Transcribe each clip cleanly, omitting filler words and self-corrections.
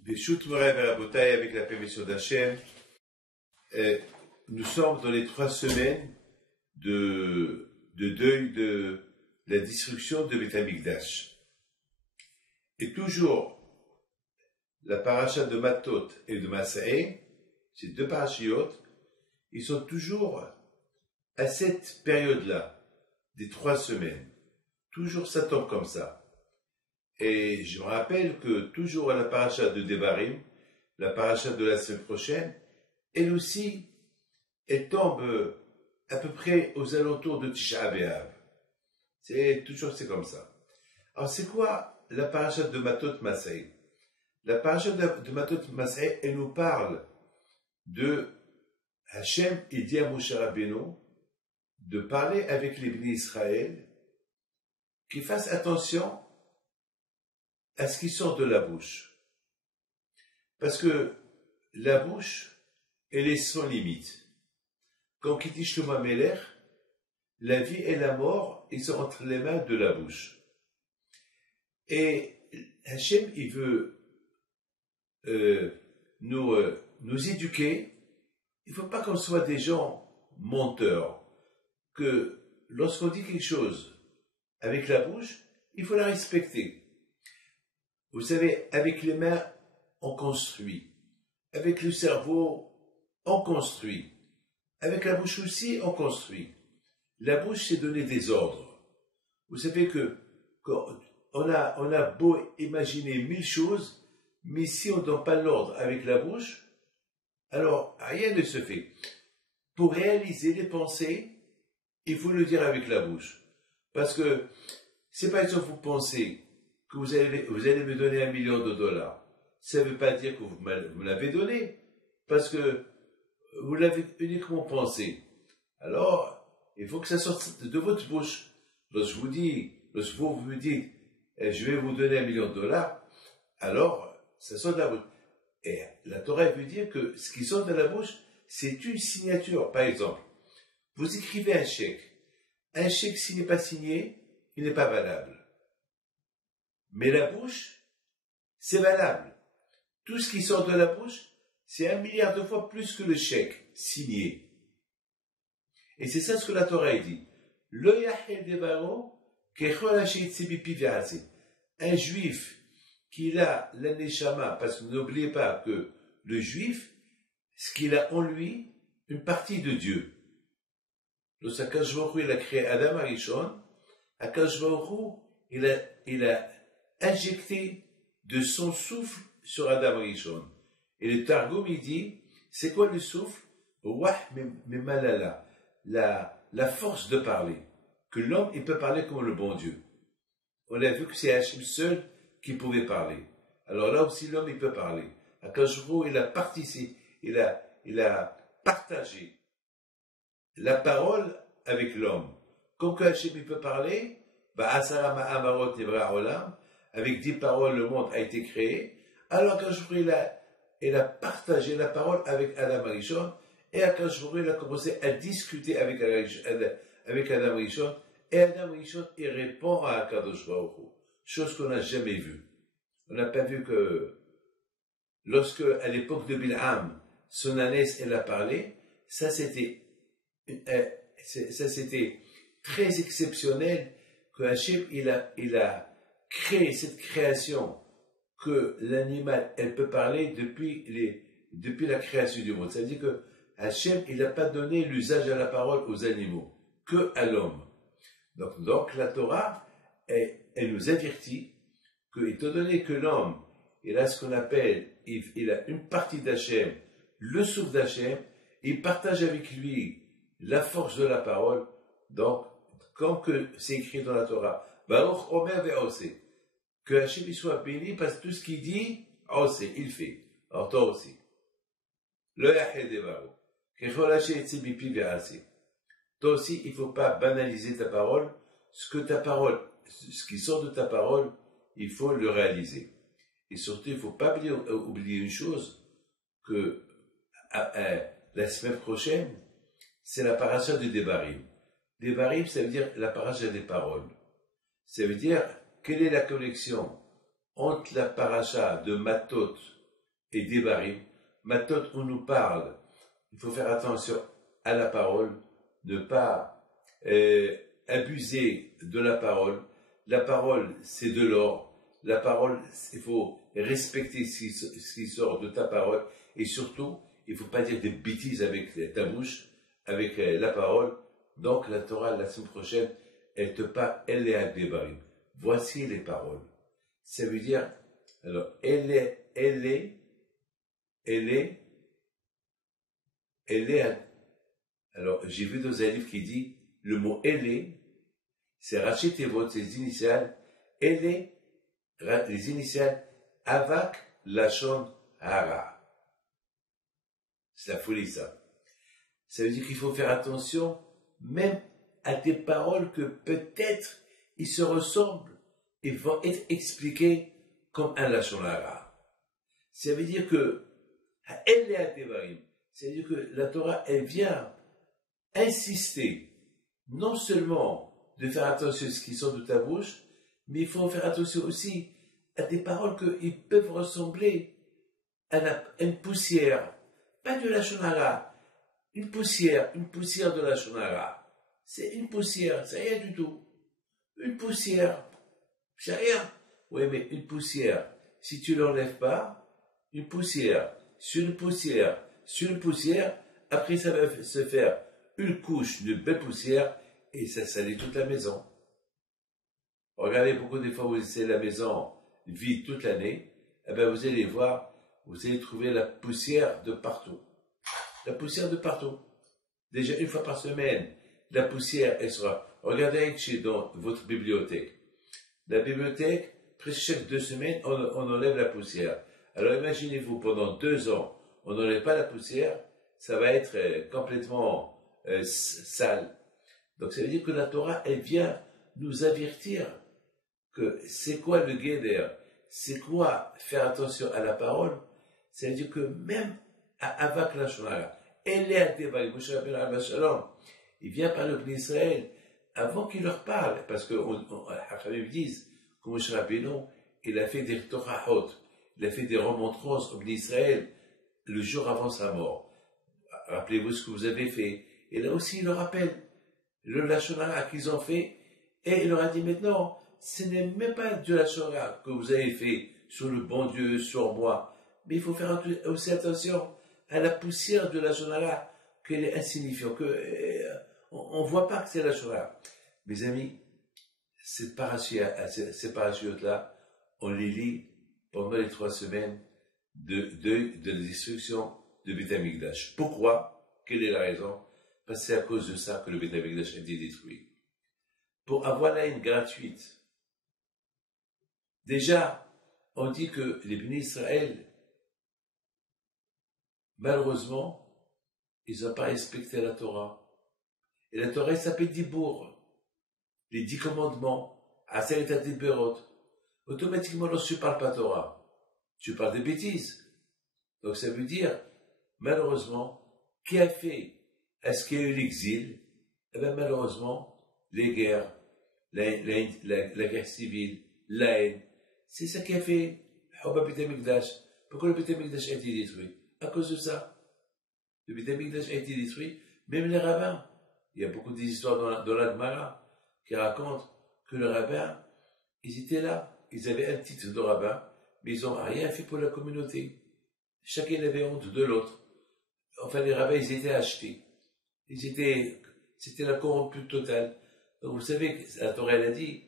Beshut Moray Verabotai, avec la permission d'Hachem, nous sommes dans les 3 semaines de deuil de la destruction de Beth Amikdash. Et toujours, la paracha de Matot et de Masaé, ces 2 parachiotes, ils sont toujours à cette période-là, des 3 semaines. Toujours ça tombe comme ça. Et je me rappelle que toujours à la paracha de Devarim, la paracha de la semaine prochaine, elle aussi, elle tombe à peu près aux alentours de Tisha B'Av. C'est comme ça. Alors c'est quoi la paracha de Matot Masei? La paracha de Matot Masei, elle nous parle de Hachem, il dit à Moshe Rabbeinu de parler avec les bénis Israël, qu'ils fassent attention à ce qui sort de la bouche. Parce que la bouche, elle est sans limite. Quand il dit Shlomo Amelech, la vie et la mort, ils sont entre les mains de la bouche. Et Hachem, il veut nous éduquer. Il ne faut pas qu'on soit des gens menteurs. Que lorsqu'on dit quelque chose avec la bouche, il faut la respecter. Vous savez, avec les mains, on construit. Avec le cerveau, on construit. Avec la bouche aussi, on construit. La bouche, c'est donner des ordres. Vous savez que on a beau imaginer 1000 choses, mais si on ne donne pas l'ordre avec la bouche, alors rien ne se fait. Pour réaliser les pensées, il faut le dire avec la bouche. Parce que, c'est par exemple, vous pensez que vous allez me donner $1 million. Ça ne veut pas dire que vous me l'avez donné, parce que vous l'avez uniquement pensé. Alors, il faut que ça sorte de votre bouche. Lorsque vous me dites, je vais vous donner $1 million, alors, ça sort de la bouche. Et la Torah veut dire que ce qui sort de la bouche, c'est une signature. Par exemple, vous écrivez un chèque. Un chèque, s'il n'est pas signé, il n'est pas valable. Mais la bouche, c'est valable. Tout ce qui sort de la bouche, c'est 1 milliard de fois plus que le chèque signé. Et c'est ça ce que la Torah dit. Un juif qui a la neshama, parce que n'oubliez pas que le juif, ce qu'il a en lui, une partie de Dieu. Lorsqu'Akadosh Baruch Hu, il a créé Adam Arishon, Akadosh Baruch Hu, il a injecté de son souffle sur Adam Arishon. Et le Targum, il dit, c'est quoi le souffle? Wah memalala, la force de parler. Que l'homme, il peut parler comme le bon Dieu. On a vu que c'est Hachem seul qui pouvait parler. Alors là aussi, l'homme, il peut parler. Akadosh Baruch Hu, il a partagé la parole avec l'homme. Comme que Hachem, il peut parler, avec 10 paroles, le monde a été créé. Alors qu'Akadosh Baruch Hu, il a partagé la parole avec Adam Arishon, et Akadosh Baruch Hu, il a commencé à discuter avec Adam Arishon, et Adam Arishon, il répond à Akadosh Baruch Hu, chose qu'on n'a jamais vue. On n'a pas vu que, lorsque, à l'époque de Bilham, son ânesse, elle a parlé, ça c'était très exceptionnel, que Hachem, il a créé cette création, que l'animal, elle peut parler depuis la création du monde. C'est-à-dire que Hachem, il n'a pas donné l'usage à la parole aux animaux, que à l'homme. Donc la Torah, elle nous avertit que, étant donné que l'homme, il a ce qu'on appelle, il a une partie d'Hachem, le souffle d'Hachem, il partage avec lui la force de la parole. Donc, comme que c'est écrit dans la Torah, Baruch Omer ve'oseh, que Hachem soit béni parce que tout ce qu'il dit, oseh, il fait. Alors toi aussi. Lo yached devaru, kechol asher yetze mipi ve'aseh. Toi aussi, il ne faut pas banaliser ta parole. Ce qui sort de ta parole, il faut le réaliser. Et surtout, il ne faut pas oublier une chose, que la semaine prochaine, c'est la paracha de Devarim. Devarim, ça veut dire la paracha des paroles. Ça veut dire, quelle est la connexion entre la paracha de Matot et Devarim? Matot, on nous parle, il faut faire attention à la parole, ne pas abuser de la parole. La parole, c'est de l'or. La parole, il faut respecter ce qui sort de ta parole. Et surtout, il ne faut pas dire des bêtises avec ta bouche, avec la parole. Donc, la Torah, la semaine prochaine, elle te parle, elle est à Devarim. Voici les paroles. Ça veut dire, alors, elle est, alors, j'ai vu dans un livre qui dit, le mot elle, c'est Rachid Tevot, c'est les initiales, elle, les initiales, Avak Lachon Hara. C'est la folie, ça. Ça veut dire qu'il faut faire attention, même à des paroles que peut-être ils se ressemblent et vont être expliquées comme un Lachon Hara. Ça veut dire que, elle est à Devarim. Ça veut dire que la Torah, elle vient insister, non seulement de faire attention à ce qui sort de ta bouche, mais il faut faire attention aussi à des paroles qui peuvent ressembler à une poussière, pas de la shonara, une poussière de la shonara. C'est une poussière, c'est rien du tout. Une poussière, c'est rien. Oui, mais une poussière, si tu ne l'enlèves pas, une poussière, sur une poussière, sur une poussière, après ça va se faire une couche de belle poussière et ça salit toute la maison. Regardez, beaucoup des fois vous laissez la maison vide toute l'année, eh bien vous allez voir, vous allez trouver la poussière de partout. La poussière de partout. Déjà une fois par semaine, la poussière, elle sera. Regardez dans votre bibliothèque. La bibliothèque, presque chaque 2 semaines, on enlève la poussière. Alors imaginez-vous, pendant 2 ans, on n'enlève pas la poussière, ça va être complètement sale. Donc ça veut dire que la Torah, elle vient nous avertir que c'est quoi le guéder, c'est quoi faire attention à la parole. Ça veut dire que même à Avak Lachonara, elle est à Devarim, Moshe Rabbeinu Abba Shalom, il vient parler au peuple d'Israël avant qu'il leur parle, parce que les disent que Moshe Rabbeinu, il a fait des Torahot, il a fait des remontrances au peuple d'Israël le jour avant sa mort. Rappelez-vous ce que vous avez fait. Et là aussi, il leur rappelle le Lachonara qu'ils ont fait, et il leur a dit maintenant, ce n'est même pas de Lachonara que vous avez fait sur le bon Dieu, sur moi, mais il faut faire aussi attention à la poussière de Lachonara, qu'elle est insignifiante, on ne voit pas que c'est Lachonara. Mes amis, ces parachutes-là, on les lit pendant les 3 semaines de la destruction de Beth Amikdash. Pourquoi? Quelle est la raison? Parce que c'est à cause de ça que le Beth Amikdash a été détruit. Pour avoir la haine gratuite. Déjà, on dit que les bénis Israël, malheureusement, ils n'ont pas respecté la Torah. Et la Torah s'appelle Dibour. Les 10 commandements, Aseret HaDiberot. Automatiquement, lorsque tu parles pas Torah, tu parles de bêtises. Donc ça veut dire, malheureusement, qui a fait est-ce qu'il y a eu l'exil? Eh bien, malheureusement, les guerres, la guerre civile, la haine, c'est ça qui a fait Hoba Beth Amikdash. Pourquoi le Beth Amikdash a été détruit? À cause de ça. Le Beth Amikdash a été détruit, même les rabbins. Il y a beaucoup d'histoires dans la Gemara qui racontent que les rabbins, ils étaient là. Ils avaient un titre de rabbin, mais ils n'ont rien fait pour la communauté. Chacun avait honte de l'autre. Enfin, les rabbins, ils étaient achetés. C'était la corrompue totale. Donc, vous savez, la Torah, elle a dit,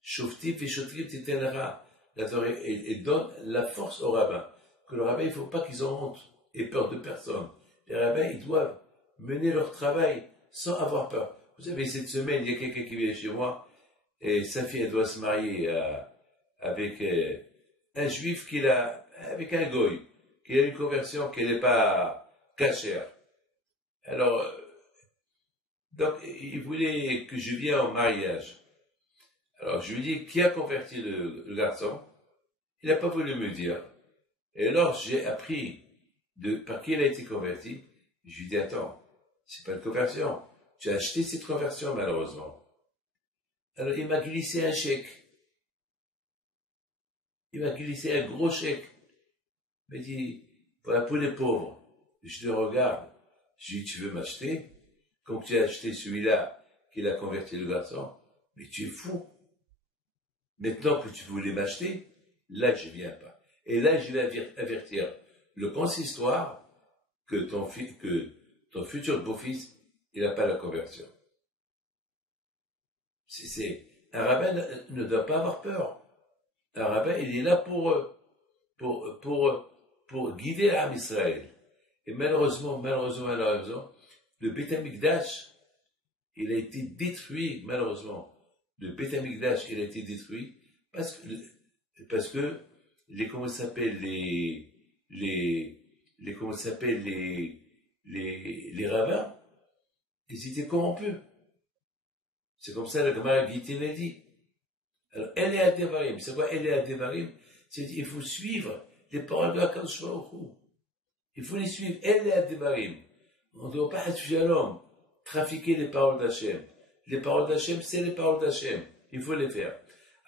Shoftif et Shotrim, c'était un rat. La Torah, elle donne la force aux rabbins. Que le rabbin, il ne faut pas qu'ils aient honte et peur de personne. Les rabbins, ils doivent mener leur travail sans avoir peur. Vous savez, cette semaine, il y a quelqu'un qui vient chez moi, et sa fille, elle doit se marier avec un juif avec un goy, qui a une conversion qui n'est pas cachère. Alors, donc, il voulait que je vienne au mariage. Alors, je lui dis, qui a converti le garçon? Il n'a pas voulu me dire. Et alors, j'ai appris par qui il a été converti. Je lui dis, attends, c'est pas une conversion. Tu as acheté cette conversion, malheureusement. Alors il m'a glissé un chèque. Il m'a glissé un gros chèque. Il m'a dit, voilà pour les pauvres. Je le regarde. Je lui dis, tu veux m'acheter? Comme tu as acheté celui-là, qu'il a converti le garçon. Mais tu es fou. Maintenant que tu voulais m'acheter, là je viens pas. Et là je vais avertir le consistoire que ton futur beau-fils, il n'a pas la conversion. Un rabbin ne doit pas avoir peur. Un rabbin, il est là pour guider l'âme Israël. Et malheureusement, le Beth Amikdash, il a été détruit, malheureusement. Le Beth Amikdash, il a été détruit parce que comment ça s'appelle, les rabbins, ils étaient corrompus. C'est comme ça la Gemara Gittin l'a dit. Alors, elle est à Devarim. C'est quoi elle est à Devarim? C'est qu'il faut suivre les paroles de HaKadosh Baruch Hu. Il faut les suivre. Elle est à Devarim. On ne doit pas trafiquer les paroles d'Hachem. Les paroles d'Hachem, c'est les paroles d'Hachem. Il faut les faire.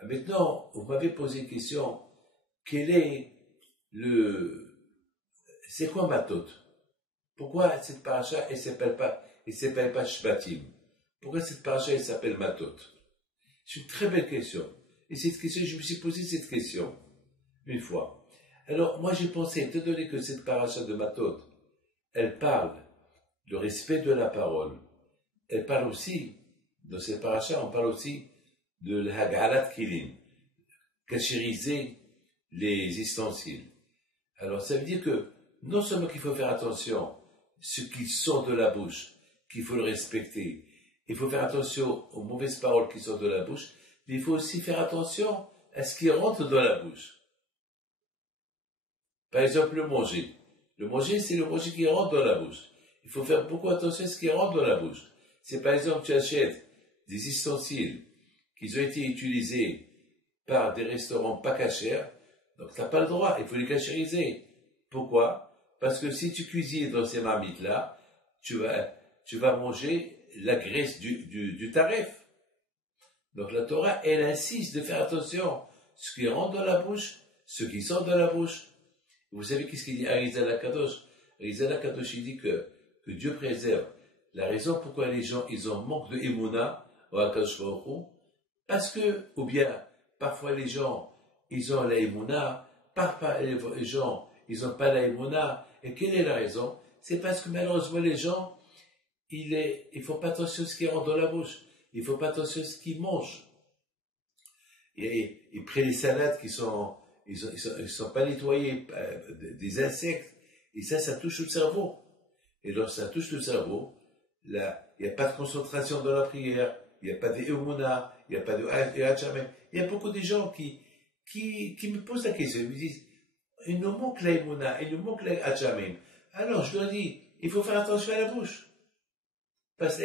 Maintenant, vous m'avez posé une question. C'est quoi Matot? Pourquoi cette paracha, elle s'appelle pas Shvatim? Pourquoi cette paracha, elle s'appelle Matot? C'est une très belle question. Et cette question, je me suis posé cette question une fois. Alors, moi, j'ai pensé, étant donné que cette paracha de Matot, elle parle du respect de la parole. Elle parle aussi, dans cette paracha, on parle aussi de l'Hagalat Kilim, cachériser les ustensiles. Alors, ça veut dire que non seulement qu'il faut faire attention à ce qui sort de la bouche, qu'il faut le respecter, il faut faire attention aux mauvaises paroles qui sortent de la bouche, mais il faut aussi faire attention à ce qui rentre dans la bouche. Par exemple, le manger. Le manger, c'est le manger qui rentre dans la bouche. Il faut faire beaucoup attention à ce qui rentre dans la bouche. Si par exemple tu achètes des ustensiles qui ont été utilisés par des restaurants pas cachers, donc tu n'as pas le droit, il faut les cachériser. Pourquoi? Parce que si tu cuisines dans ces marmites-là, tu vas manger la graisse du taref. Donc la Torah, elle insiste de faire attention à ce qui rentre dans la bouche, ce qui sort de la bouche. Vous savez qu'est-ce qu'il dit Arizal HaKadosh? Arizal HaKadosh, il dit que Dieu préserve. La raison pourquoi les gens, ils ont manque de Emouna au HaKadosh Baruch Hu, parce que, ou bien, parfois les gens, ils ont la Emouna, parfois les gens, ils n'ont pas la Emouna. Et quelle est la raison? C'est parce que malheureusement les gens, ils font pas attention à ce qui rentre dans la bouche. Ils font pas attention à ce qu'ils mangent. Et ils prennent les salades qui sont pas nettoyées, des insectes. Et ça touche le cerveau. Et lorsque ça touche le cerveau, là, il n'y a pas de concentration dans la prière, il n'y a pas d'émouna, il n'y a pas de hachamem. Il y a beaucoup de gens qui me posent la question, ils me disent, il nous manque la émouna, il nous manque la hachamem. Alors, je leur dis, il faut faire attention à la bouche. Parce que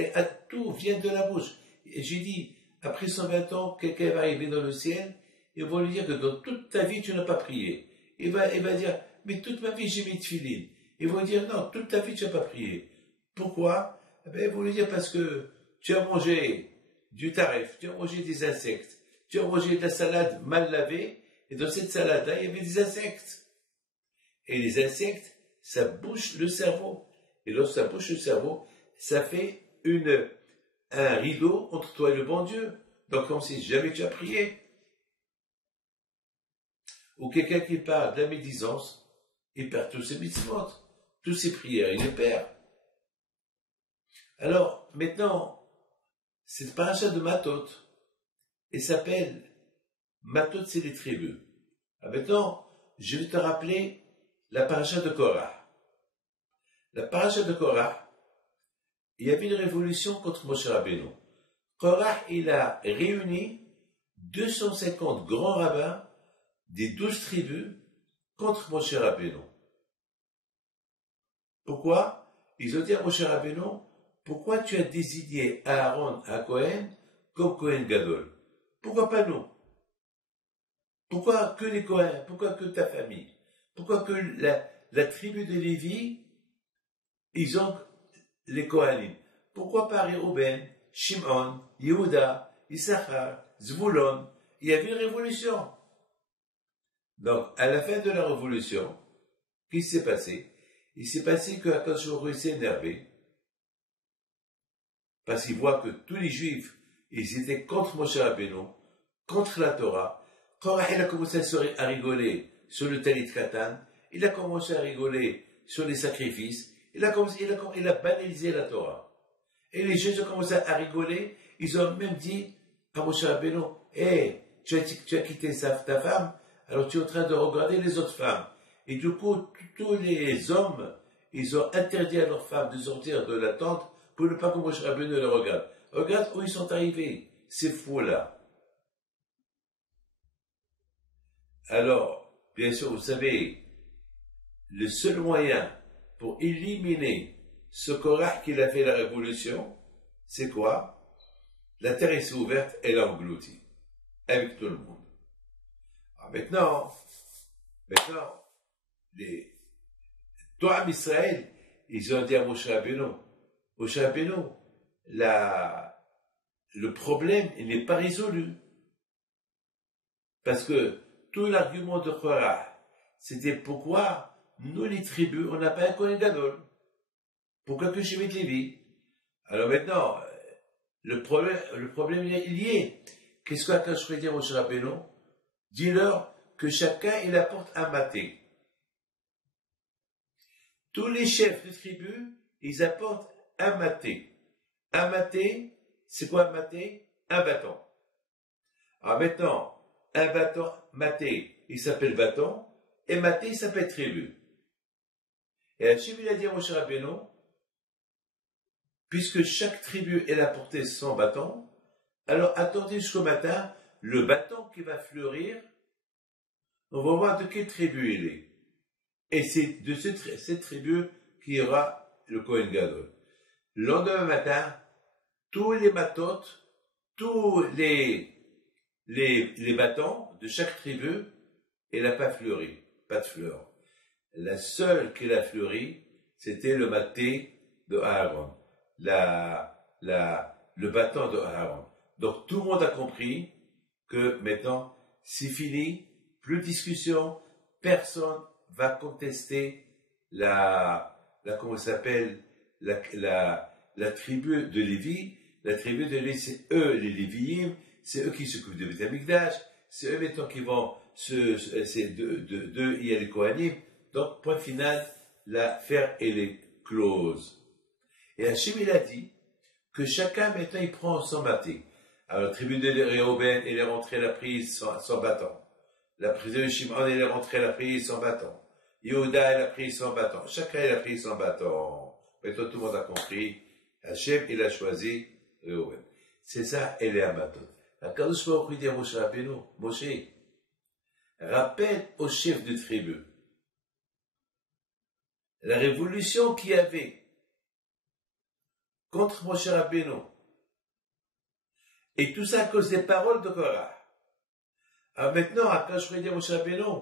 tout vient de la bouche. Et j'ai dit, après 120 ans, quelqu'un va arriver dans le ciel, et on va lui dire que dans toute ta vie, tu n'as pas prié. Il va dire, mais toute ma vie, j'ai mis de filine. Ils vont dire, non, toute ta vie, tu n'as pas prié. Pourquoi? Ils vont lui dire, parce que tu as mangé du taref, tu as mangé des insectes, tu as mangé de la salade mal lavée, et dans cette salade-là, il y avait des insectes. Et les insectes, ça bouche le cerveau. Et lorsque ça bouche le cerveau, ça fait un rideau entre toi et le bon Dieu. Donc, comme si jamais tu as prié. Ou quelqu'un qui parle de la médisance, il perd tous ses mitzvot, tous ses prières, il les perd. Alors, maintenant, cette paracha de Matot, elle s'appelle Matot, c'est les tribus. Maintenant, je vais te rappeler la paracha de Korah. La paracha de Korah, il y avait une révolution contre Moshe Rabbeinu. Korah, il a réuni 250 grands rabbins des 12 tribus contre Moshe Rabbeinu. Pourquoi? Ils ont dit à Moshe Rabbeinu, pourquoi tu as désigné Aaron à Cohen comme Cohen Gadol? Pourquoi pas nous? Pourquoi que les Cohen? Pourquoi que ta famille? Pourquoi que la tribu de Lévi, ils ont les Kohanim? Pourquoi pas Réhouben, Shimon, Yehuda, Issachar, Zvulon. Il y avait une révolution. Donc, à la fin de la révolution, qu'est-ce qui s'est passé? Il s'est passé que Akadosh Baruch Hu s'est énervé, parce qu'il voit que tous les Juifs, ils étaient contre Moshe Rabbeinu, contre la Torah. Quand il a commencé à rigoler sur le Talit Katan, il a commencé à rigoler sur les sacrifices, il a banalisé la Torah. Et les Juifs ont commencé à rigoler, ils ont même dit à Moshe Rabbeinu, hey, tu as quitté ta femme, alors tu es en train de regarder les autres femmes. Et du coup, tous les hommes, ils ont interdit à leurs femmes de sortir de la tente pour ne pas que Moshe Rabbeinu les regarde. Regarde où ils sont arrivés, ces fous-là. Alors, bien sûr, vous savez, le seul moyen pour éliminer ce Korach qui a fait la révolution, c'est quoi? La terre s'est ouverte, elle a englouti, avec tout le monde. Alors maintenant, les Torah Israël, ils ont dit à Moshe Rabbeinu, le problème, il n'est pas résolu. Parce que tout l'argument de Korach, c'était pourquoi nous, les tribus, on n'a pas un Kohen Gadol. Pourquoi que Shevet Lévi? Alors maintenant, le problème il y est. Qu'est-ce que je ferais dire Moshe Rabbeinu? Dis-leur que chacun, il apporte un maté. Tous les chefs de tribus, ils apportent un maté. Un maté, c'est quoi un maté? Un bâton. Alors maintenant, un bâton, maté, il s'appelle bâton, et maté, il s'appelle tribu. Et Hachem, il a dit à Moshe Rabbeinu, puisque chaque tribu, elle a porté son bâton, alors attendez jusqu'au matin, le bâton qui va fleurir, on va voir de quelle tribu il est. Et c'est de cette tribu qu'il y aura le Kohen Gadol. Le lendemain matin, tous les matotes, tous les bâtons de chaque tribu, elle n'a pas fleuri, pas de fleurs. La seule qui a fleuri, c'était le maté de Aaron, le bâton de Aaron. Donc tout le monde a compris que maintenant, c'est fini, plus de discussion, personne va contester comment ça s'appelle, la tribu de Lévi. La tribu de Lévi, c'est eux les Léviim, c'est eux qui s'occupent de Beth Amikdash, c'est eux maintenant qui vont c'est il y a les Kohanim. Donc, point final, l'affaire, elle est close. Et Hachem, il a dit que chacun, maintenant, il prend son maté. Alors, la tribu de Réhouven, elle est rentrée, elle a pris son bâton. La tribu de Shimon, elle est rentrée, elle a pris son bâton. Yehuda, elle a pris son bâton. Chacun, il a pris son bâton. Maintenant, tout le monde a compris. Hachem, il a choisi Réhouven. C'est ça, elle est un bâton. La Kadosh Baruch Hu dit à Moshe Rabbeinu, Moshe, rappelle aux chefs de tribu la révolution qu'il y avait contre Moshe Rabbeinu. Et tout ça à cause des paroles de Korach. Alors maintenant, quand je vais dire Moshe Rabbeinu,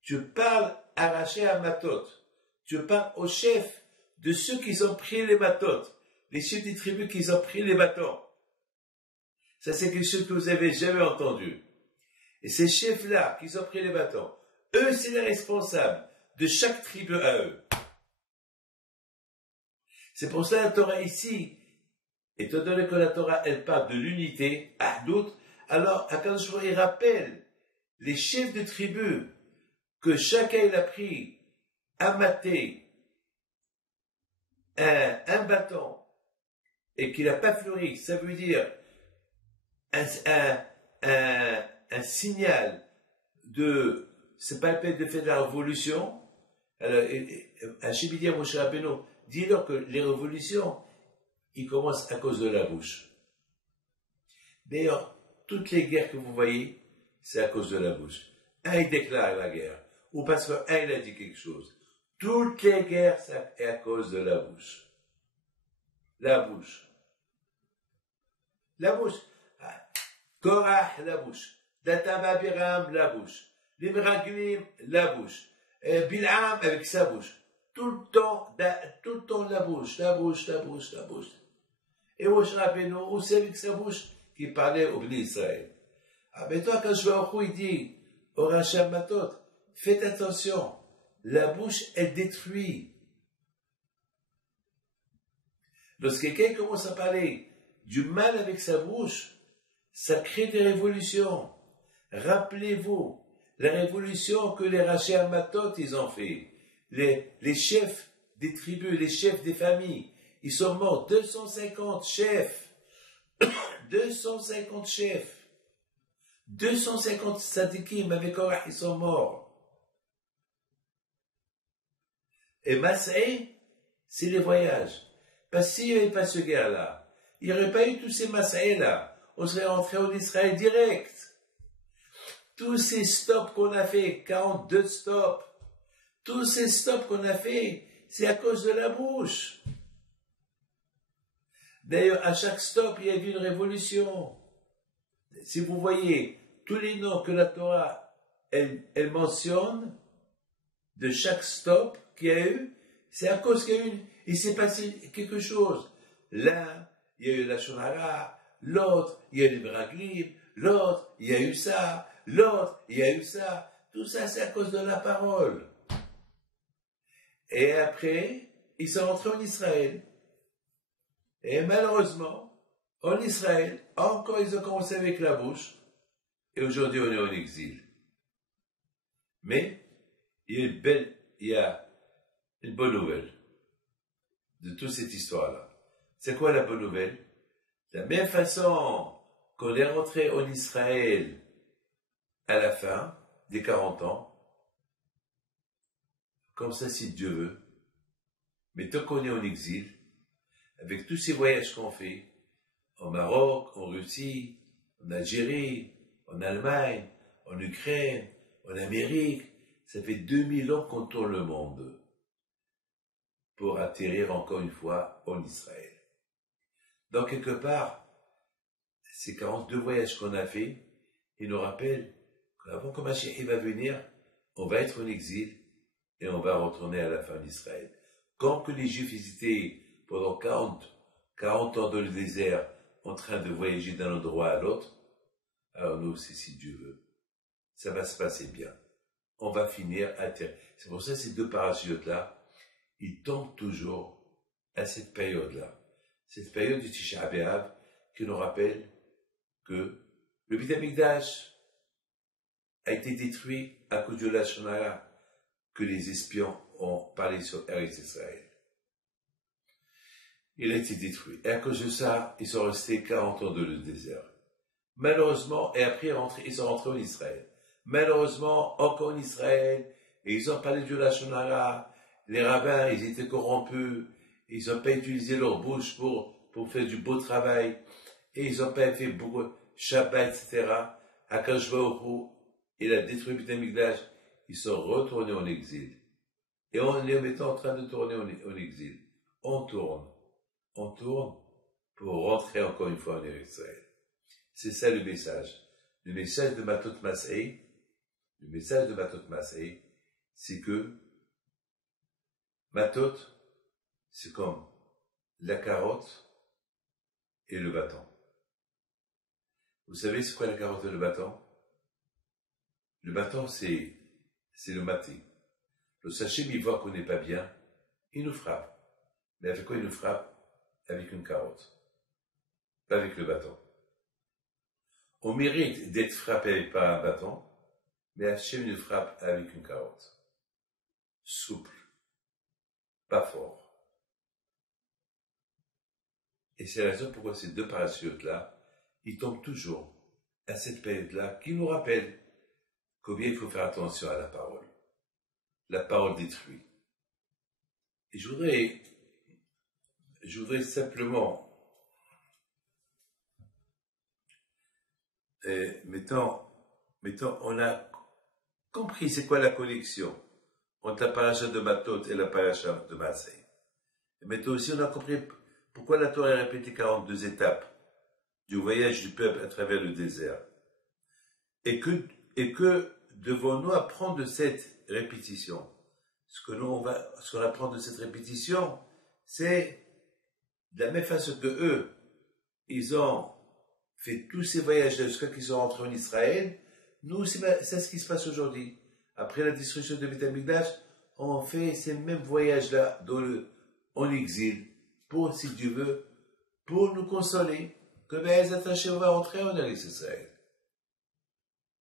tu parles arraché à Matot. Tu parles aux chefs de ceux qui ont pris les Matot. Les chefs des tribus qui ont pris les bâtons. Ça, c'est quelque chose que vous avez jamais entendu. Et ces chefs-là qui ont pris les bâtons, eux, c'est les responsables de chaque tribu à eux. C'est pour ça que la Torah ici, étant donné que la Torah, elle parle de l'unité, Ahdout, alors Akadosh Baruch Hu rappelle les chefs de tribu que chacun il a pris un maté, un bâton, et qu'il n'a pas fleuri. Ça veut dire un signal de, c'est pas la peine de faire de la révolution. Alors, Hachem dit à Moshe Rabbeinu, dis-leur que les révolutions, ils commencent à cause de la bouche. D'ailleurs, toutes les guerres que vous voyez, c'est à cause de la bouche. Un, il déclare la guerre, ou parce qu'un, il a dit quelque chose. Toutes les guerres, c'est à cause de la bouche. La bouche. La bouche. Korach, la bouche. Datan Abiram, la bouche. Les Meraglim, la bouche. Bil'am, avec sa bouche. Tout le temps, la bouche. Et Moshe Rabbeinu, aussi avec sa bouche, qui parlait au Bnei Israël. Ah, mais toi, quand je vais au Khou, il dit, au Rachel Matot, faites attention, la bouche, elle détruit. Lorsque quelqu'un commence à parler du mal avec sa bouche, ça crée des révolutions. Rappelez-vous, la révolution que les Rachel Matot, ils ont fait. Les chefs des tribus, les chefs des familles, ils sont morts, 250 chefs, 250 chefs, 250 sadikim avec Korach, ils sont morts. Et Mas'é, c'est les voyages. Parce que s'il n'y avait pas ce guerre-là, il n'y aurait pas eu tous ces Mas'é-là. On serait rentré en Israël direct. Tous ces stops qu'on a fait, 42 stops, tous ces stops qu'on a fait, c'est à cause de la bouche. D'ailleurs, à chaque stop, il y a eu une révolution. Si vous voyez tous les noms que la Torah, elle mentionne, de chaque stop qu'il y a eu, c'est à cause qu'il y a eu, il s'est passé quelque chose. L'un, il y a eu la Shonara, l'autre, il y a eu le Meraglim, l'autre, il y a eu ça, l'autre, il y a eu ça. Tout ça, c'est à cause de la parole. Et après, ils sont rentrés en Israël. Et malheureusement, en Israël, encore ils ont commencé avec la bouche, et aujourd'hui on est en exil. Mais, il y a une bonne nouvelle de toute cette histoire-là. C'est quoi la bonne nouvelle? De la même façon qu'on est rentré en Israël à la fin des 40 ans, comme ça si Dieu veut, mais tant qu'on est en exil, avec tous ces voyages qu'on fait, en Maroc, en Russie, en Algérie, en Allemagne, en Ukraine, en Amérique, ça fait 2000 ans qu'on tourne le monde pour atterrir encore une fois en Israël. Donc quelque part, ces 42 voyages qu'on a fait, ils nous rappellent qu'avant que Mashiach va venir, on va être en exil et on va retourner à la fin d'Israël. Quand que les Juifs étaient pendant 40 ans dans le désert, en train de voyager d'un endroit à l'autre, alors nous aussi, si Dieu veut, ça va se passer bien. On va finir à terre. C'est pour ça que ces deux parachutes-là, ils tombent toujours à cette période-là. Cette période du Tisha B'Av qui nous rappelle que le Beit HaMikdash a été détruit à cause de la Shonara que les espions ont parlé sur Eretz Israël. Il a été détruit. Et à cause de ça, ils sont restés 40 ans dans le désert. Malheureusement, et après ils sont rentrés en Israël. Malheureusement, encore en Israël, et ils ont parlé de la Shonara, les rabbins, ils étaient corrompus, ils n'ont pas utilisé leur bouche pour faire du beau travail, et ils n'ont pas fait beaucoup Shabbat, etc. Akadosh Baruch Hu, il a détruit le Beit HaMikdash, ils sont retournés en exil. Et on est maintenant en train de tourner en exil. On tourne pour rentrer encore une fois en Israël. C'est ça le message. Le message de Matot Mas'é, c'est que Matot, c'est comme la carotte et le bâton. Vous savez c'est quoi la carotte et le bâton? Le bâton, c'est le maté. Le sachet, il voit qu'on n'est pas bien, il nous frappe. Mais avec quoi il nous frappe? Avec une carotte, pas avec le bâton. On mérite d'être frappé par un bâton, mais Hachem nous frappe avec une carotte. Souple, pas fort. Et c'est la raison pourquoi ces deux parachutes-là, ils tombent toujours à cette période-là qui nous rappelle combien il faut faire attention à la parole. La parole détruit. Et je voudrais simplement, mettons, on a compris c'est quoi la connexion entre la paracha de Matot et la paracha de Masé. Et maintenant aussi on a compris pourquoi la Torah a répété 42 étapes du voyage du peuple à travers le désert. Et que devons-nous apprendre de cette répétition? Ce qu'on apprend de cette répétition, c'est de la même façon que eux, ils ont fait tous ces voyages jusqu'à qu'ils sont rentrés en Israël. Nous, c'est ce qui se passe aujourd'hui. Après la destruction de Beth Amikdash, on fait ces mêmes voyages-là en exil, pour, si Dieu veut, pour nous consoler que Be'ezat Hashem va rentrer en Israël.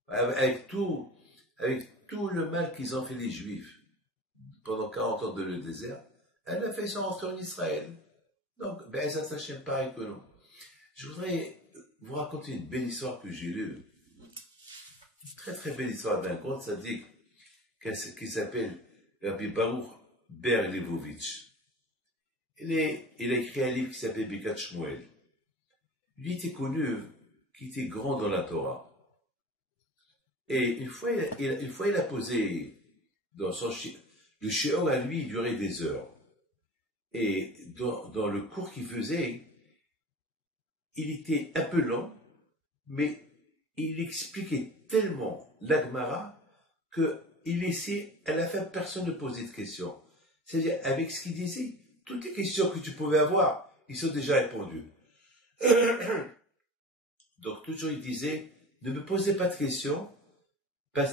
Avec tout le mal qu'ils ont fait les Juifs pendant 40 ans dans le désert, elle a fait son entrée en Israël. Donc, Be'ezat Hashem, pareil que nous. Je voudrais vous raconter une belle histoire que j'ai lue. Une très très belle histoire d'un grand sadique qui s'appelle Rabbi Baruch Ber Levovitch. Il a écrit un livre qui s'appelle Birkat Shmuel. Lui était connu, qui était grand dans la Torah. Et une fois, il a posé dans son le shiur à lui, il durait des heures. Et dans le cours qu'il faisait, il était un peu lent, mais il expliquait tellement l'Agmara qu'il laissait à la fin personne ne poser de questions. C'est-à-dire, avec ce qu'il disait, toutes les questions que tu pouvais avoir, ils sont déjà répondues. Donc, toujours il disait, ne me posez pas de questions,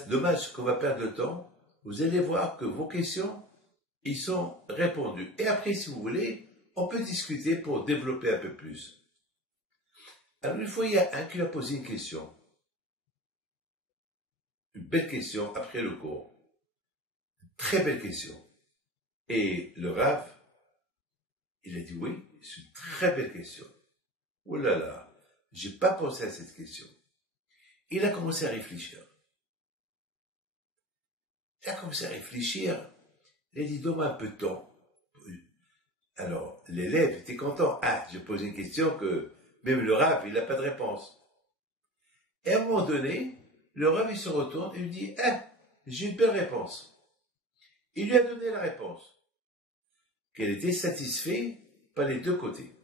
dommage qu'on va perdre le temps, vous allez voir que vos questions, ils sont répondues. Et après, si vous voulez, on peut discuter pour développer un peu plus. Alors, une fois, il y a un qui a posé une question. Une belle question après le cours. Une très belle question. Et le Rav, il a dit oui, c'est une très belle question. Oh là là, j'ai pas pensé à cette question. Il a commencé à réfléchir. Il a commencé à réfléchir. Il a dit, donne-moi un peu de temps. Alors, l'élève était content. Ah, j'ai posé une question que même le Rav, il n'a pas de réponse. Et à un moment donné, le Rav, il se retourne et lui dit, ah, j'ai une belle réponse. Il lui a donné la réponse. Qu'elle était satisfaite par les deux côtés.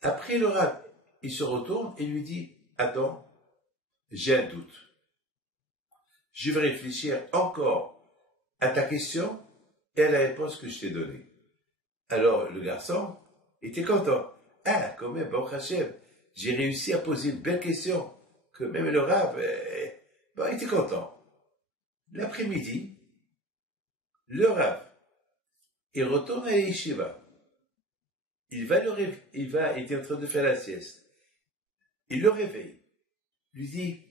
Après, le Rav, il se retourne et lui dit, attends, j'ai un doute. Je vais réfléchir encore à ta question et à la réponse que je t'ai donnée. Alors, le garçon était content. Ah, quand même, Baruch Hashem, j'ai réussi à poser une belle question, que même le Rav, il était content. L'après-midi, le Rav, il retourne à l'Yeshiva. Il était en train de faire la sieste. Il le réveille. Lui dit,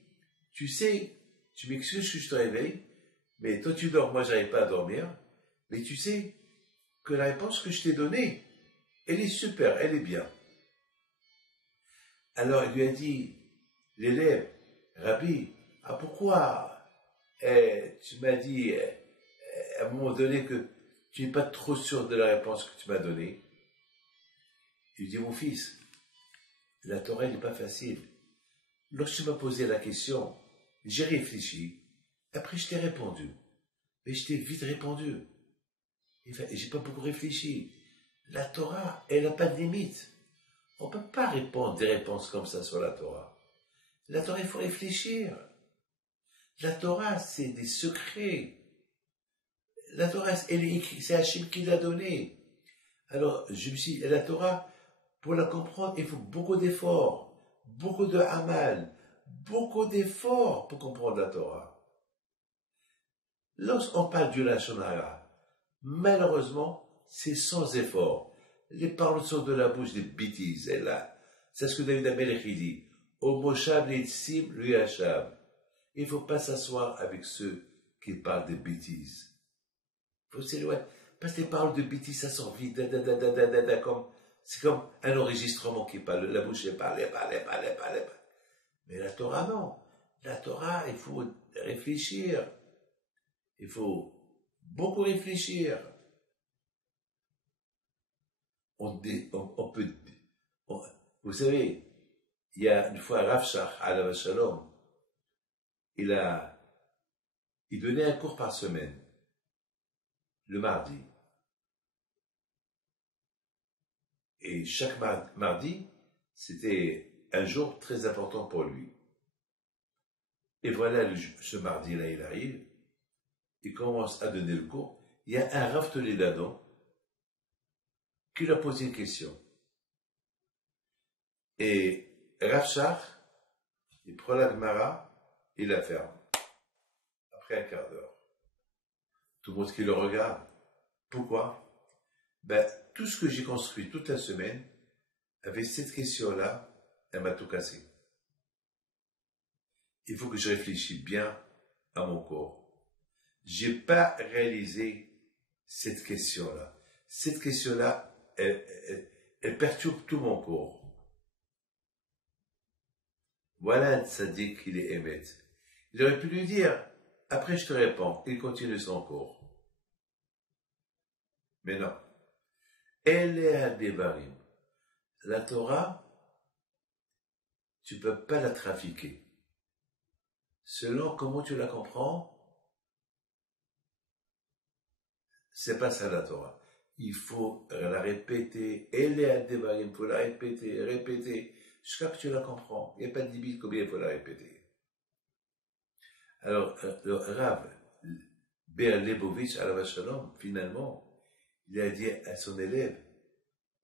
tu sais, tu m'excuses que je te réveille, mais toi tu dors, moi j'arrive pas à dormir, mais tu sais que la réponse que je t'ai donnée, elle est super, elle est bien. Alors il lui a dit, l'élève, Rabbi, pourquoi tu m'as dit à un moment donné que tu n'es pas trop sûr de la réponse que tu m'as donnée? Il dit, mon fils, la Torah n'est pas facile. Lorsque tu m'as posé la question, j'ai réfléchi, après je t'ai répondu. Mais je t'ai vite répondu. Et j'ai pas beaucoup réfléchi. La Torah, elle n'a pas de limite. On ne peut pas répondre des réponses comme ça sur la Torah. La Torah, il faut réfléchir. La Torah, c'est des secrets. La Torah, elle est écrite, c'est Hachem qui l'a donnée. Alors, je me suis dit, la Torah, pour la comprendre, il faut beaucoup d'efforts, beaucoup de amal, beaucoup d'efforts pour comprendre la Torah. Lorsqu'on parle du Lashon Hara, malheureusement, c'est sans effort. Les paroles sortent de la bouche des bêtises, et là, c'est ce que David Amelech dit. Au Moshab Nitzim Luyashab. Il ne faut pas s'asseoir avec ceux qui parlent de bêtises. Il faut s'éloigner. Parce que les paroles de bêtises, ça sort vite, c'est comme un enregistrement qui parle, la bouche elle parle. Mais la Torah, non. La Torah, il faut réfléchir. Il faut beaucoup réfléchir. Vous savez, il y a une fois Rav Shach, alav shalom, il donnait un cours par semaine, le mardi. Et chaque mardi, c'était un jour très important pour lui. Et voilà, ce mardi-là, il arrive, il commence à donner le cours. Il y a un Rav Toledano qui lui a posé une question. Et Rav Shach, il prend la Gemara, il la ferme. Après un quart d'heure. Tout le monde qui le regarde. Pourquoi? Ben, tout ce que j'ai construit toute la semaine, avec cette question-là, elle m'a tout cassé. Il faut que je réfléchisse bien à mon corps. J'ai pas réalisé cette question-là. Cette question-là, elle perturbe tout mon corps. Voilà un tzaddik qu'il est émet. Il aurait pu lui dire, après je te réponds, il continue son cours. Mais non. Elle est à Devarim. La Torah, tu peux pas la trafiquer. Selon comment tu la comprends, c'est pas ça la Torah. Il faut la répéter. Elle est à Devarim. Il faut la répéter, répéter, jusqu'à ce que tu la comprends. Il n'y a pas de limite combien il faut la répéter. Alors, le Rav Ber Lebovitch, alav shalom, finalement, il a dit à son élève,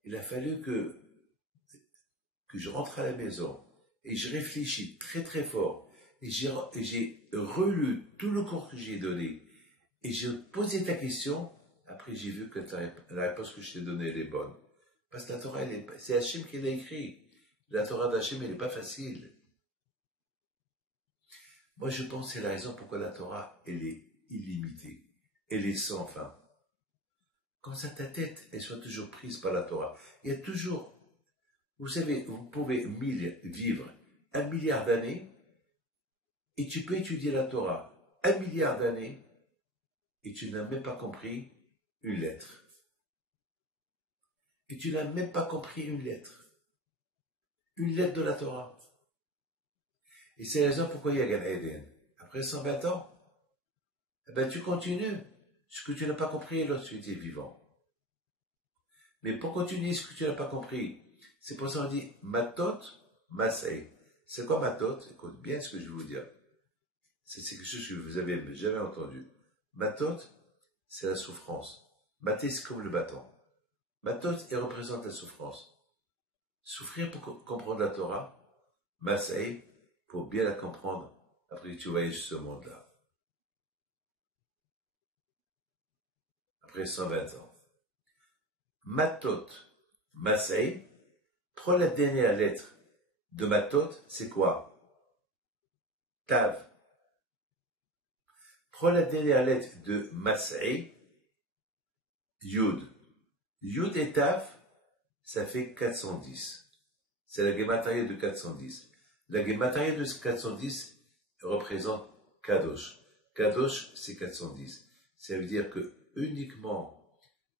il a fallu que je rentre à la maison et je réfléchis très très fort et j'ai relu tout le cours que j'ai donné et j'ai posé ta question. Après j'ai vu que la réponse que je t'ai donnée elle est bonne, parce que la Torah c'est Hachem qui l'a écrit. La Torah d'Hachem elle n'est pas facile. Moi je pense que c'est la raison pourquoi la Torah elle est illimitée, elle est sans fin. Comme ça ta tête elle soit toujours prise par la Torah. Il y a toujours, vous savez, vous pouvez vivre 1 milliard d'années et tu peux étudier la Torah 1 milliard d'années et tu n'as même pas compris une lettre. Et tu n'as même pas compris une lettre. Une lettre de la Torah. Et c'est la raison pourquoi il y a Gan Eden. Après 120 ans, eh ben tu continues ce que tu n'as pas compris lorsque tu étais vivant. Mais pour continuer ce que tu n'as pas compris, c'est pour ça qu'on dit matot, masei. C'est quoi matot? Écoute bien ce que je vais vous dire. C'est quelque chose que vous avez jamais entendu. Matot, c'est la souffrance. Maté, c'est comme le bâton. Matot, il représente la souffrance. Souffrir pour comprendre la Torah, masei, pour bien la comprendre après que tu voyages ce monde-là. Après 120 ans. Matot, masei, prends la dernière lettre de matot, c'est quoi? Tav. Prends la dernière lettre de masei, yud. Yud et tav, ça fait 410. C'est la gématria de 410. La gématria de 410 représente Kadosh. Kadosh, c'est 410. Ça veut dire que uniquement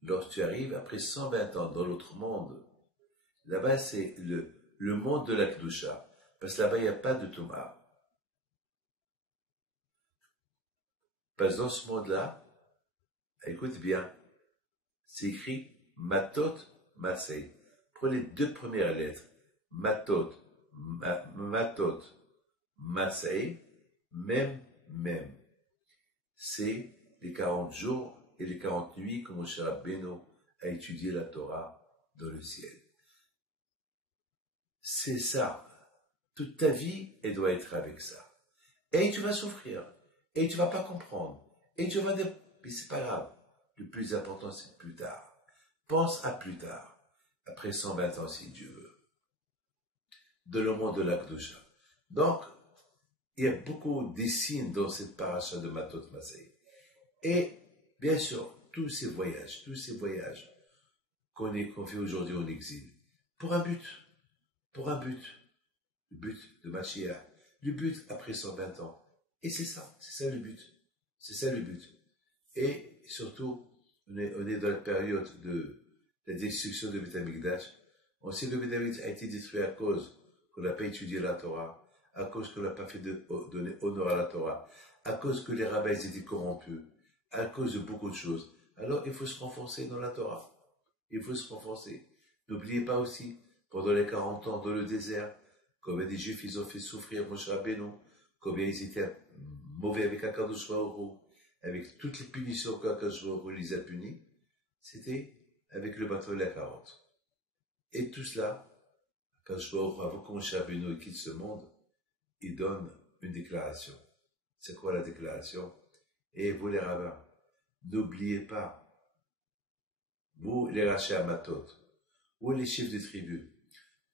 lorsque tu arrives après 120 ans dans l'autre monde, là-bas c'est le monde de la Kedusha. Parce que là-bas il n'y a pas de Touma. Parce que dans ce monde-là, écoute bien, c'est écrit Matot, Masei. Prenez les 2 premières lettres. Matot, Matot, Masei, même. C'est les 40 jours et les 40 nuits que Moshe Rabbeinu a étudié la Torah dans le ciel. C'est ça. Toute ta vie, elle doit être avec ça. Et tu vas souffrir. Et tu vas pas comprendre. Et tu vas dire, mais c'est pas grave. Le plus important, c'est plus tard. Pense à plus tard. Après 120 ans, si Dieu veut. De le monde de la Kedusha. Donc, il y a beaucoup de signes dans cette paracha de Matot Masei. Et, bien sûr, tous ces voyages qu'on fait aujourd'hui en exil, pour un but, le but de Mashiach, le but après 120 ans. Et c'est ça le but. Et surtout, on est dans la période de la destruction de Beth Amikdash. On sait que le Beth Amikdash a été détruit à cause qu'on n'a pas étudié la Torah, à cause qu'on n'a pas fait donner honneur à la Torah, à cause que les rabbins étaient corrompus, à cause de beaucoup de choses. Alors il faut se renforcer dans la Torah. Il faut se renforcer. N'oubliez pas aussi, pendant les 40 ans dans le désert, combien des Juifs ils ont fait souffrir Moshe Rabbeinu, combien ils étaient mauvais avec Akadosh Baruch Hu, avec toutes les punitions qu'Akadosh Baruch Hu les a punis, c'était avec le bateau de la 40. Et tout cela, Quand je vois avant que Moshe Rabbeinu quitte ce monde, il donne une déclaration. C'est quoi la déclaration? Et vous les rabbins, n'oubliez pas, vous les rachés à Matot, vous les chefs de tribu,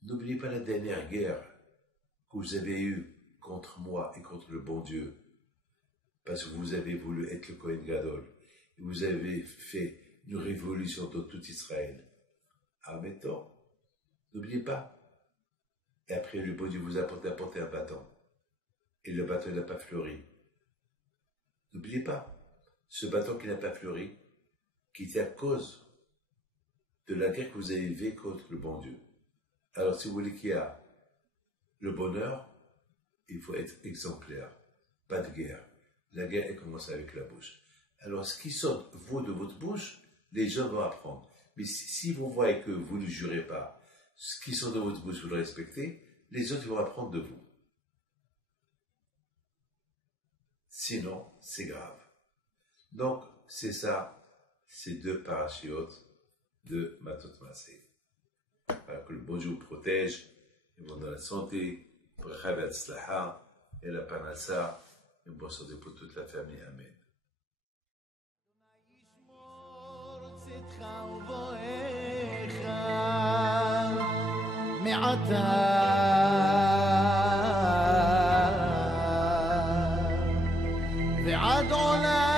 n'oubliez pas la dernière guerre que vous avez eue contre moi et contre le bon Dieu, parce que vous avez voulu être le Kohen Gadol, et vous avez fait une révolution dans tout Israël. Admettons, n'oubliez pas. Et après, le bon Dieu vous a apporté un bâton, et le bâton n'a pas fleuri. N'oubliez pas, ce bâton qui n'a pas fleuri, qui était à cause de la guerre que vous avez vécue contre le bon Dieu. Alors, si vous voulez qu'il y ait le bonheur, il faut être exemplaire. Pas de guerre. La guerre, elle commence avec la bouche. Alors, ce qui sort, vous, de votre bouche, les gens vont apprendre. Mais si vous voyez que vous ne jurez pas, ce qui sort de votre bouche, vous le respectez, les autres vont apprendre de vous. Sinon, c'est grave. Donc, c'est ça, ces deux parachiotes de Matot Masé. Voilà, que le bon Dieu vous protège, et vous donne la santé, et la panassa, et une bonne santé pour toute la famille. Amen. ועד עולם